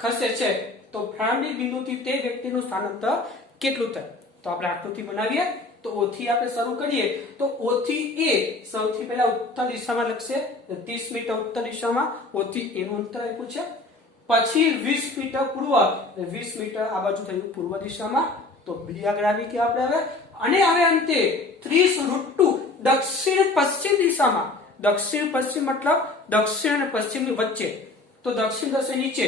ખસે છે. તો પ્રારંભિક બિંદુથી તે વ્યક્તિનું સ્થાનાંતર કેટલું થાય? તો આપણે આકૃતિ બનાવીએ. તો O થી આપણે શરૂ કરીએ તો O થી A સૌથી પહેલા ઉત્તર દિશામાં લખશે. 30 મીટર ઉત્તર દિશામાં O થી A નું અંતર આપ્યું છે. પછી 20 મીટર પૂર્વ, 20 મીટર આ બાજુ થયું પૂર્વ દિશામાં. તો B આગળ આવી ગયા આપણે હવે. અને હવે અંતે 30 દક્ષિણ પશ્ચિમ દિશામાં. દક્ષિણ પશ્ચિમ મતલબ દક્ષિણ અને પશ્ચિમની વચ્ચે. તો દક્ષિણ થશે નીચે,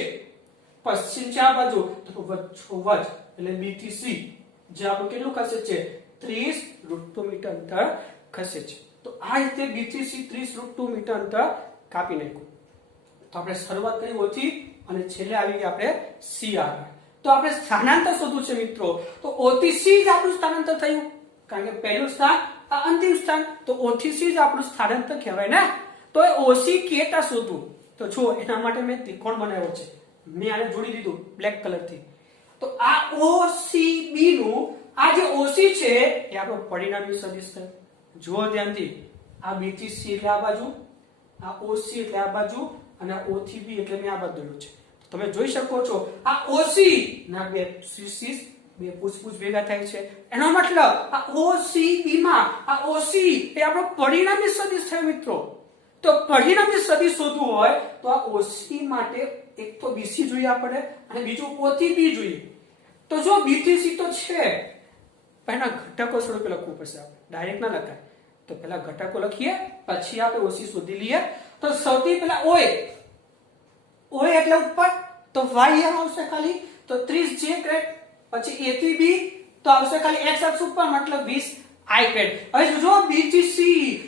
પશ્ચિમ છે આ બાજુ તો વચ્ચોવચ એટલે B થી C જે આપણું કેટલું ખસે છે? 30 મીટર અંતર ખસે છે. તો આ રીતે B થી C 30 મીટર અંતર કાપી નાખ્યું. તો આપણે શરૂઆત કરી O થી અને છેલ્લે આવી ગયા આપણે C આગળ. તો તો આપણે સ્થાનાંતર શોધવું છે મિત્રો, તો O થી C જ આપણું સ્થાનાંતર થયું, કારણ કે પહેલું સ્થાન આ અંતિમ સ્થાન, તો O થી C જ આપણું સ્થાનાંતર કહેવાય ને. તો એ OC કેટા શોધવું, તો જો એના માટે મેં ત્રિકોણ બનાવ્યો છે, મેં આને જોડી દીધું બ્લેક કલરથી. તો આ OCB નું આ જે OC છે એ આપણો પરિણામી સદિશ છે. જુઓ ધ્યાનથી, આ B થી C એટલે આ બાજુ, આ OC એટલે આ બાજુ, અને O થી B એટલે મેં આ બાજુ દોર્યું છે. તમે જોઈ શકો છો આ OC ના બે CC બે પૂછપૂછ ભેગા થાય છે, એનો મતલબ આ OCB માં આ OC એ આપણો પરિણામી સદિશ છે મિત્રો. તો પરિણામી સદિશ શોધવું હોય તો આ OC માટે એક તો BC જોઈએ આપણે, અને બીજું O થી B જોઈએ. તો જો B થી C તો છે, પહેલા ઘટકો સ્વરૂપે લખવું પડશે, આપણે ડાયરેક્ટ ના લખાય. તો પહેલા ઘટકો લખીએ, પછી આપણે OC શોધી લઈએ. તો સૌથી પહેલા OA એટલે ઉપર, તો y આવશે ખાલી, તો 30 j ગ્રેડ, પછી A થી B તો આવશે ખાલી x અક્ષ ઉપર, મતલબ 20 i ગ્રેડ. હવે જો B થી C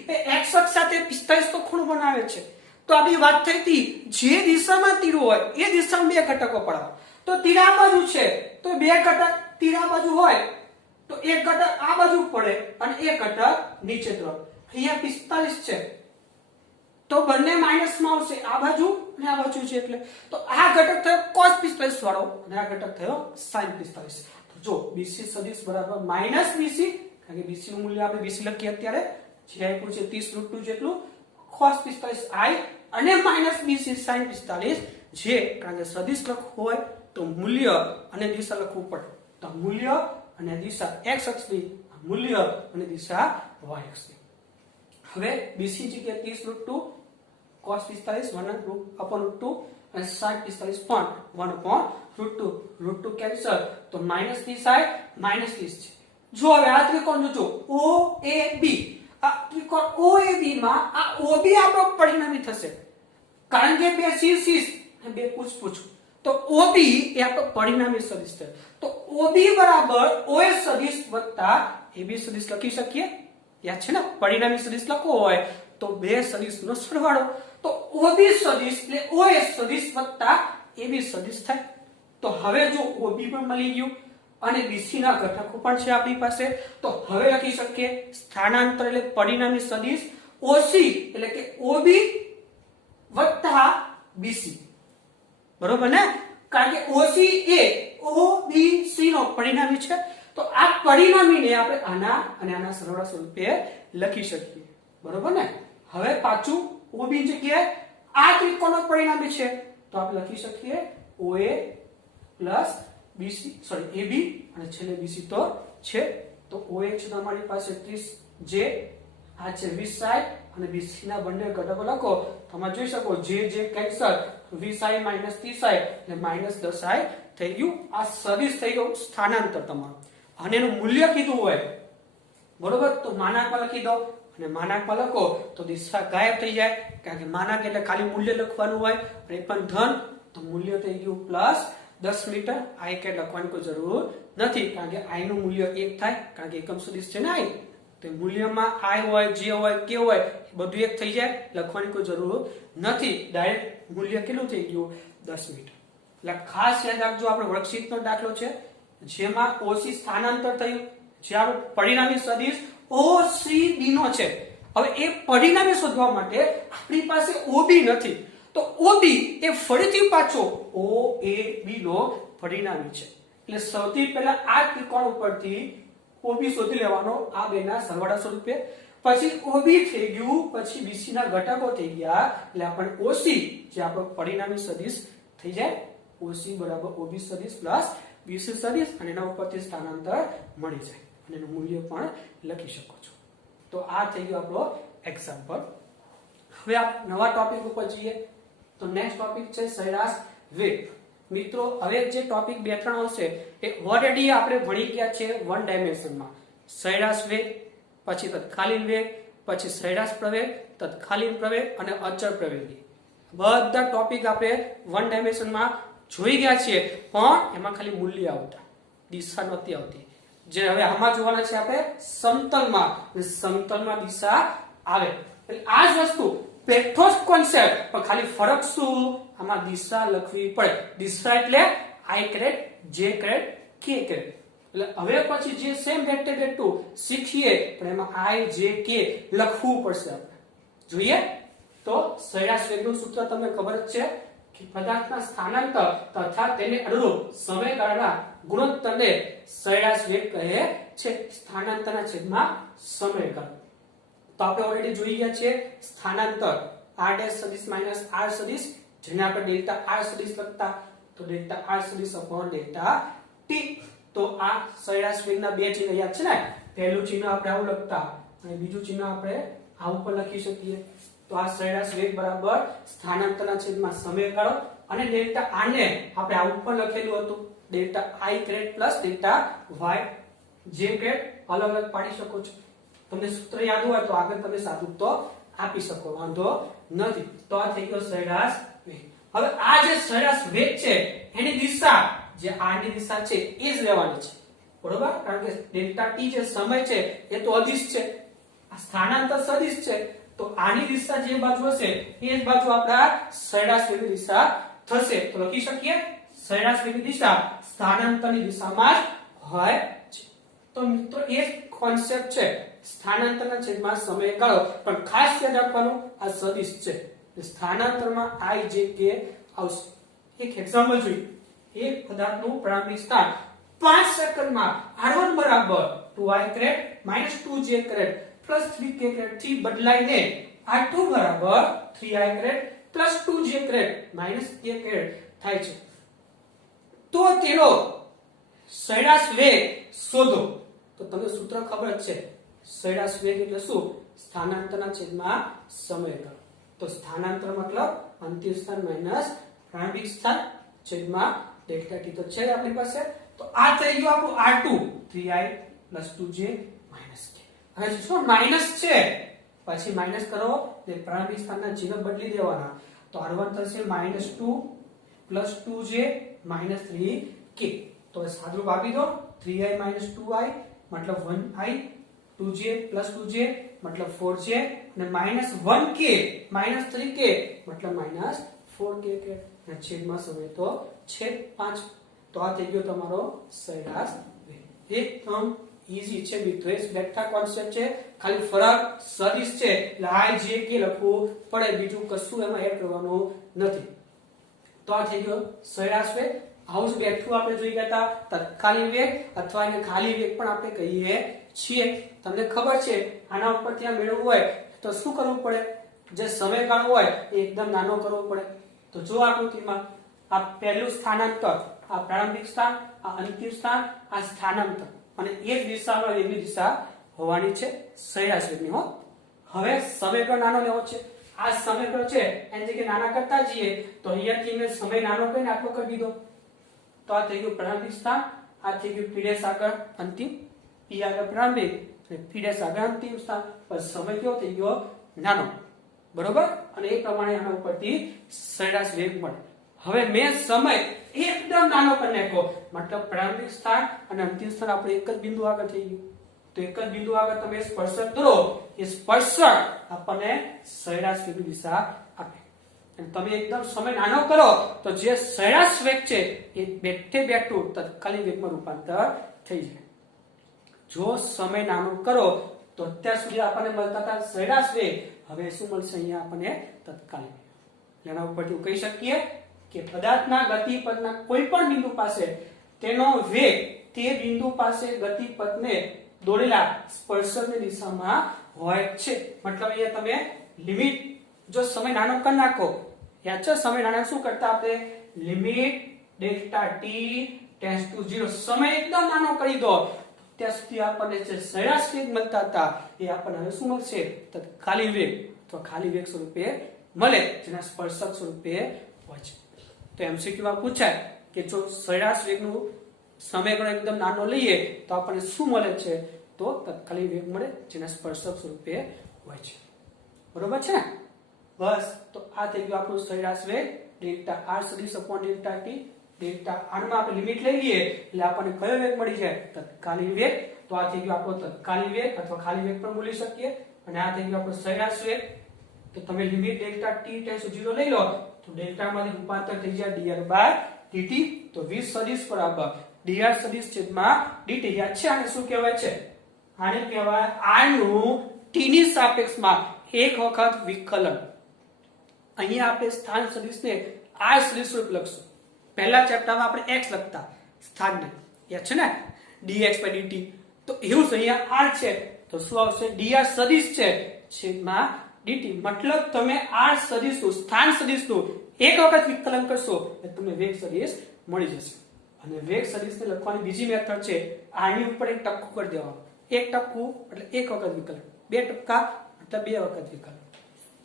એ x અક્ષ સાથે 45 તો ખૂણો બનાવે છે. તો આપણી વાત થઈ હતી જે દિશામાં તીર હોય એ દિશામાં બે ઘટકો પડાવો. તો તીર આ બાજુ છે તો બે ઘટક તીર આ બાજુ હોય તો એક ઘટક આ બાજુ પડે અને એક ઘટક નીચે તરફ. અહીંયા 45 છે તો બંને માઈનસ માં આવશે, આ બાજુ અને આ બાજુ છે એટલે. તો આ ઘટક થયો cos 45 વાળો અને આ ઘટક થયો sin 45. તો જો BC સદિશ બરાબર માઈનસ BC, કારણ કે BC નું મૂલ્ય આપણે BC લખીએ અત્યારે, જે આપ્યું છે 30√2 જેટલું, cos 45i અને માઈનસ BC sin 45, જે કારણ કે સદિશ લખવું હોય તો મૂલ્ય અને દિશા લખવું પડે. તો મૂલ્ય અને દિશા x અક્ષની, મૂલ્ય અને દિશા y અક્ષની. હવે BC જગ્યાએ 30√2 cos 45 1/2 અને sin 45 પણ 1/2, √2 કેન્સલ, તો માઈનસ ની સાઈડ માઈનસ 30 છે. જો હવે આ ત્રિકોણ જોજો OAB, આ ત્રિકોણ OAB માં આ OB આપણો પરિણામી થશે, કારણ કે બે CC અને બે પૂછપૂછ. તો OB એ આપણો પરિણામી સદિશ છે. તો OB બરાબર OA સદિશ વત્તા AB સદિશ લખી શકીએ. યાદ છે ને, પરિણામી સદિશ લખવો હોય તો બે સદિશનો સરવાળો. તો OB સદિશ એટલે OA સદિશ વત્તા AB સદિશ થાય. તો હવે જો OB પણ મળી ગયું અને BC ના ઘટકો પણ છે આપણી પાસે, તો હવે લખી શકીએ સ્થાનાંતર એટલે પરિણામી સદિશ OC એટલે કે OB વત્તા BC. બરોબર ને, કારણ કે OC એ OBC નો પરિણામી છે. તો આ પરિણામીને આપણે આના અને આના સરવાળા સ્વરૂપે લખી શકીએ. બરોબર ને. હવે પાછું OB જગ્યાએ આ ત્રિકોણનો પરિણામી છે તો આપણે લખી શકીએ OA plus BC sorry AB અને છેલ્લે BC તો છે. તો OA છે તમારી પાસે 30j, આ છે 20i અને BC ના બંને ઘટકો લખો. તમે જોઈ શકો જે કેન્સલ, 20i માઈનસ 30i એટલે માઈનસ 10i થઈ ગયું. આ સદિશ થઈ ગયું સ્થાનાંતર તમારું. અને એનું મૂલ્ય કીધું હોય બરોબર તો માનાંકમાં લખી દો, અને માનાંકમાં લખો તો દિશા ગાયબ થઈ જાય, કારણ કે માનાંક એટલે ખાલી મૂલ્ય લખવાનું હોય, અને પણ ધન તો મૂલ્ય થઈ ગયું પ્લસ 10 મીટર. i કે લખવાની કોઈ જરૂર નથી, કારણ કે i નું મૂલ્ય 1 થાય, કારણ કે એકમ સદિશ છે ને i. તો મૂલ્યમાં i હોય, j હોય, k હોય બધું 1 થઈ જાય, લખવાની કોઈ જરૂર નથી. ડાયરેક્ટ મૂલ્ય કેટલું થઈ ગયું 10 મીટર. એટલે ખાસ યાદ રાખજો, આપણો વર્કશીટનો દાખલો છે જેમાં OC સ્થાનાંતર થયું, જે આપણું પરિણામી સદિશ OCB નો છે. હવે એ પરિણામી શોધવા માટે આપણી પાસે OB નથી, તો OB એ ફરીથી પાછો OAB નો પરિણામી છે. એટલે સૌથી પહેલા આ ત્રિકોણ ઉપરથી OB શોધી લેવાનો આ બેના સરવાળા સ્વરૂપે, પછી OB થઈ ગયું, પછી BC ના ઘટકો થઈ ગયા, એટલે આપણને OC જે આપણો પરિણામી સદિશ થઈ જાય. OC બરાબર OB સદિશ પ્લસ BC સદિશ, અને એના ઉપરથી સ્થાનાંતર મળી જાય અને એનું મૂલ્ય પણ લખી શકો છો. તો આ થઈ ગયો આપણો એક્ઝામ્પલ. હવે આ નવા ટોપિક ઉપર જઈએ. તો નેક્સ્ટ ટોપિક છે સરેરાશ વેગ. મિત્રો હવે જે ટોપિક 2-3 આવશે એ ઓલરેડી આપણે ભણી ગયા છે 1 ડાયમેન્શનમાં. સરેરાશ વેગ, પછી તત્કાલીન વેગ, પછી સરેરાશ પ્રવેગ, તત્કાલીન પ્રવેગ અને અચળ પ્રવેગી. બધા ટોપિક આપણે 1 ડાયમેન્શનમાં જોઈ ગયા છીએ, પણ એમાં ખાલી મૂલ્ય આવતા, દિશા નહોતી આવતી. જે હવે આમાં જોવાના છે આપણે સમતલમાં, સમતલમાં દિશા આવે. એટલે આ જ વસ્તુ પેટ્રોસ કોન્સેપ્ટ, પણ ખાલી ફરક શું, આમાં દિશા લખવી પડે. દિશા એટલે આઈ કેરેટ, જે કેરેટ, કે કેરેટ. એટલે હવે પછી જે સેમ વેક્ટર વેક્ટર શીખીએ પણ એમાં આઈ, જે, કે લખવું પડશે આપણે. જોઈએ તો સરેરાશ વેગનું સૂત્ર તમને ખબર જ છે કે પદાર્થના સ્થાનાંતર તથા તેને અનુરૂપ સમયગાળાના ગુણોત્તરને સરેરાશ વેગ કહે છે. સ્થાનાંતરના છેદમાં સમયગાળો. તો આપણે ઓલરેડી જોઈ ગયા છે સ્થાનાંતર r' સદિશ માઈનસ r સદિશ, જેને આપણે ડેલ્ટા r સદિશ લખતા, તો ડેલ્ટા r સદિશ અપોન ડેલ્ટા t. તો આ સરેરાશ વેગના બે ચિહ્ન યાદ છે ને, પહેલું ચિહ્ન આપણે આવું લખતા અને બીજું ચિહ્ન આપણે આવું પણ લખી શકીએ. તો આ સરેરાશ વેગ બરાબર સ્થાનાંતરના છેદમાં સમયગાળો, અને ડેલ્ટા r ને આપણે આવું પણ લખેલું હતું delta i caret plus delta y જે કેરેટ અલગ અલગ પાડી શકો છો. તમને સૂત્ર યાદ હોય તો આગળ તમે સાદું તો આપી શકો, વાંધો નથી. તો આ થઈ ગયો સરેરાશ વેગ. હવે આ જે સરેરાશ વેગ છે એની દિશા જે r ની દિશા છે એ જ લેવાની છે, બરોબર? કારણ કે ડેલ્ટા t જે સમય છે એ તો અદિશ છે, આ સ્થાનાંતર સદિશ છે, તો આની દિશા જે બાજુ હશે એ જ બાજુ આપણા સરેરાશ વેગની દિશા થશે. તો લખી શકીએ સરેરાશ વેગની દિશા સ્થાનાંતરની દિશામાં જ હોય છે. તો મિત્રો એ કોન્સેપ્ટ છે સ્થાનાંતરના છેદમાં સમયગાળો, પણ ખાસ યાદ રાખવાનું આ સદિશ છે, સ્થાનાંતરમાં i, j, k આવશે. એક એક્ઝામ્પલ જોઈએ. એક પદાર્થનું પ્રારંભિક સ્થાન 5 સેકન્ડમાં r1 બરાબર 2i caret minus 2j caret plus 3k caret થી બદલાઈને r2 બરાબર 3i caret plus 2j caret minus k caret થાય છે. તો તેનો સરેરાશ વેગ શોધો. તો તમને સૂત્ર ખબર જ છે, સરેરાશ વેગ એટલે શું? સ્થાનાંતરના છેદમાં સમયગાળો. તો સ્થાનાંતર મતલબ અંતિમ સ્થાન માઈનસ પ્રારંભિક સ્થાન છેદમાં ડેલ્ટા t. તો છે આપણી પાસે. તો આ થઈ ગયું આપણું r2 3i 2j k. હવે શું માઈનસ છે પછી માઈનસ કરો એટલે પ્રારંભિક સ્થાનના ચિહ્ન બદલી દેવાના. તો r1 થશે -2 + 2j - 3k. તો સાદુરૂપ આપી દો 3i - 2i મતલબ 1i, 2j + 2j મતલબ 4j, અને -1k - 3k મતલબ -4k કે છેદમાં સમય તો છેદ 5. તો આ થઈ ગયો તમારો સરેરાશ વેગ. એકદમ ઈઝી છે મિત્રો, એ વેક્ટર કોન્સેપ્ટ છે, ખાલી ફરક સદિશ છે એટલે i, j, k લખવું પડે, બીજું કશું એમાં એડ કરવાનું નથી. તો આ થઈ ગયો સરેરાશ વેગ. આવું જ બેઠું આપણે જોઈ ગયા હતા તત્કાલીન વેગ, અથવા એને ખાલી વેગ પણ આપણે કહીએ છીએ. તમને ખબર છે આના ઉપર ત્યાં મેળવવું હોય તો શું કરવું પડે? જે સમયગાળો હોય એ એકદમ નાનો કરવો પડે. તો જો આકૃતિમાં આ પહેલું સ્થાનાંતર, આ પ્રારંભિક સ્થાન, આ અંતિમ સ્થાન, આ સ્થાનાંતર, અને એ જ દિશામાં વેગની દિશા હોવાની છે સરેરાશ વેગની. હો હવે સમયગાળો નાનો લેવો છે. આ સમયગાળો છે એની જગ્યાએ નાના કરતા જઈએ તો અહીંયાથી મેં સમય નાનો કરીને આટલો કરી દીધો. તો આ થઈ ગયું પ્રારંભિક સ્થાન, આ થઈ ગયું p' આગળ અંતિમ, p આગળ પ્રારંભિક અને p' આગળ અંતિમ સ્થાન. પર સમય કેવો થઈ ગયો? નાનો, બરોબર? અને એ પ્રમાણે આના ઉપરથી સરેરાશ વેગ મળે. હવે મેં સમય એકદમ નાનો કરી નાખ્યો, મતલબ પ્રારંભિક સ્થાન અને અંતિમ સ્થાન આપણે એક જ બિંદુ આગળ થઈ ગયું. તો એક જ બિંદુ આગળ તમે સ્પર્શક દોરો, એ સ્પર્શક આપણને સરેરાશ વેગની દિશા આપે. અને તમે એકદમ સમય નાનો કરો તો જે સરેરાશ વેગ છે એ બેઠે બેઠું તત્કાલીન વેગમાં રૂપાંતર થઈ જાય. જો સમય નાનો કરો તો અત્યાર સુધી આપણને મળતા હતા સરેરાશ વેગ, હવે શું મળશે અહીંયા આપણને? તત્કાલીન. એના ઉપરથી કહી શકીએ કે પદાર્થના ગતિપથના કોઈ પણ બિંદુ પાસે તેનો વેગ તે બિંદુ પાસે ગતિપથને દોરેલા સ્પર્શકની દિશામાં હોય છે. મતલબ અહીંયા તમે લિમિટ જો સમય નાનો કરી નાખો, યાદ છે સમય નાનો શું કરતા આપણે? Limit delta t tends to 0, સમય એકદમ નાનો કરી દો ત્યાં સુધી આપણને જે સરેરાશ વેગ મળતા હતા એ આપણને હવે શું મળશે? તત્કાલીન વેગ અથવા ખાલી વેગ સ્વરૂપે મળે, જેના સ્પર્શક સ્વરૂપે હોય છે. તો MCQ માં પૂછાય કે જો સરેરાશ વેગનું સમયગાળો એકદમ નાનો લઈએ તો આપણને શું મળે છે? તો તત્કાલીન વેગ મળે, જેના સ્પર્શક સ્વરૂપે હોય છે. બરોબર છે? બસ. તો આ થઈ ગયું આપણું સરેરાશ વેગ ડેલ્ટા r સદિશ upon delta t. Delta r માં આપણે લિમિટ લઈ લઈએ એટલે આપણને કયો વેગ મળી જાય? તત્કાલીન વેગ. તો આ થઈ ગયો આપણો તત્કાલીન વેગ અથવા ખાલી વેગ પણ બોલી શકીએ. અને આ થઈ ગયો આપણો સરેરાશ વેગ. તો તમે limit delta t tends to 0 લઈ લો તો ડેલ્ટા માંથી રૂપાંતર થઈ જાય dr/dt. dt તો v સદિશ બરાબર dr સદિશ છેદમાં dt યાદ છે આને શું કહેવાય છે આને કહેવાય r નું t ની સાપેક્ષમાં એક વખત વિકલન અહીંયા આપણે સ્થાન સદિશને r સદિશ રૂપ લખશું પહેલા ચેપ્ટરમાં આપણે x લખતા સ્થાનને યાદ છે ને dx dt તો એવું જ અહીંયા r છે તો શું આવશે dr સદિશ છે છેદમાં dt મતલબ તમે r સદિશનું સ્થાન સદિશનું એક વખત વિકલન કરશો એટલે તમને વેગ સદિશ મળી જશે અને વેગ સદિશને લખવાની બીજી મેથડ છે r ની ઉપર એક ટપકું કરી દેવાનું એક ટપકું એટલે એક વખત વિકલન બે ટપકા એટલે બે વખત વિકલન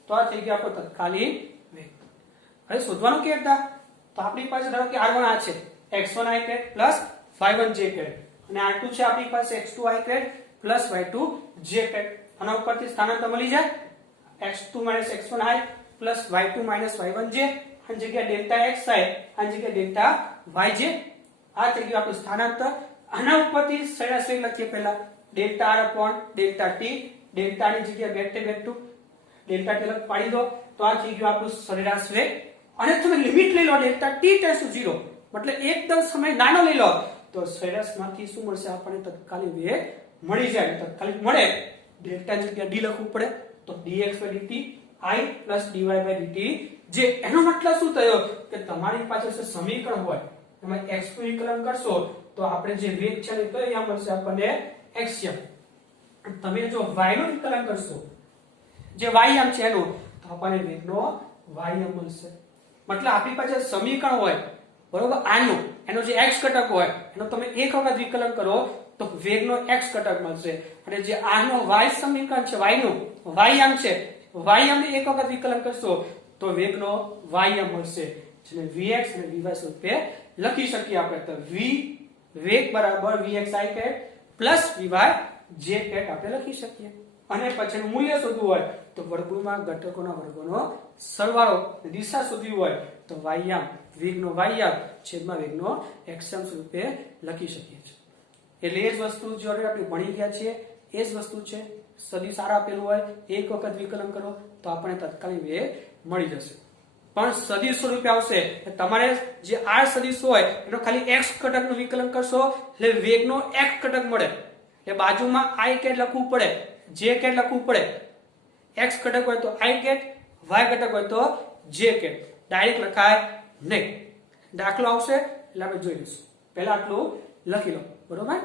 તો આ થઈ ગયો આપણો તત્કાલીન વેગ હવે શોધવાનું કેવી રીતે તો આપણી પાસે ધારો કે r1 આ છે x1 i cat y1 j cat અને r2 છે આપણી પાસે x2 i cat y2 j cat આના ઉપરથી સ્થાનાંતર મળી જાય x2 x1 i y2 y1 j આની જગ્યાએ ડેલ્ટા xi આની જગ્યાએ ડેલ્ટા yj આ થઈ ગયું આપણું સ્થાનાંતર આના ઉપરથી સરેરાશ વેગ લખીએ પહેલા delta r upon delta t delta ની જગ્યાએ બેક ટુ ડેલ્ટા t લખ પાડી દો તો આ થઈ ગયું આપણું સરેરાશ વેગ અને તમે લિમિટ લઈ લો ડેલ્ટા t → 0 મતલબ એકદમ સમય નાનો લઈ લો તો સરેરાશમાંથી શું મળશે આપણને તત્કાલીન વેગ મળી જાય તત્કાલીન મળે ડેલ્ટા ની જગ્યાએ d લખવું પડે તો dx dt I + dy dt જે એનો મતલબ શું થયો કે તમારી પાસે સમીકરણ હોય તમે x નું વિકલન કરશો તો આપણે જે વેગ છે ને તો અહીંયા મળશે આપણને xm તમે જો y નું વિકલન કરશો જે ym છે એનું તો આપણને વેગનો ym મળશે મતલબ આપણી પાસે સમીકરણ હોય બરોબર આનું એનો જે x ઘટક હોય એનો તમે એક વખત વિકલન કરો તો વેગનો x ઘટક મળશે અને જે આનો y સમીકરણ છે y નું ym છે ym ને એક વખત વિકલન કરશો તો વેગનો ym મળશે જેને vx અને vy સ્વરૂપે લખી શકીએ આપણે તો v વેગ બરાબર vxi cat vy j cat આપણે લખી શકીએ અને પછીનું મૂલ્ય શોધવું હોય તો વર્ગમૂળમાં ઘટકોના વર્ગોનો સરવાળો દિશા શોધવી હોય તો ym વેગનો ym છેદમાં વેગનો xm સ્વરૂપે લખી શકીએ છીએ એટલે એ જ વસ્તુ જો આપણે ભણી ગયા છીએ એ જ વસ્તુ છે સદિશ r આપેલું હોય એક વખત વિકલન કરો તો આપણને તત્કાલીન વેગ મળી જશે પણ સદિશ સ્વરૂપે આવશે તમારે જે r સદિશ હોય એનો ખાલી x ઘટકનું વિકલન કરશો એટલે વેગનો x ઘટક મળે એટલે બાજુમાં i cat લખવું પડે j cat લખવું પડે x ઘટક હોય તો i cat y ઘટક હોય તો j cat ડાયરેક્ટ લખાય નહીં દાખલો આવશે એટલે આપણે જોઈ લઈશું પહેલા આટલું લખી લો બરોબર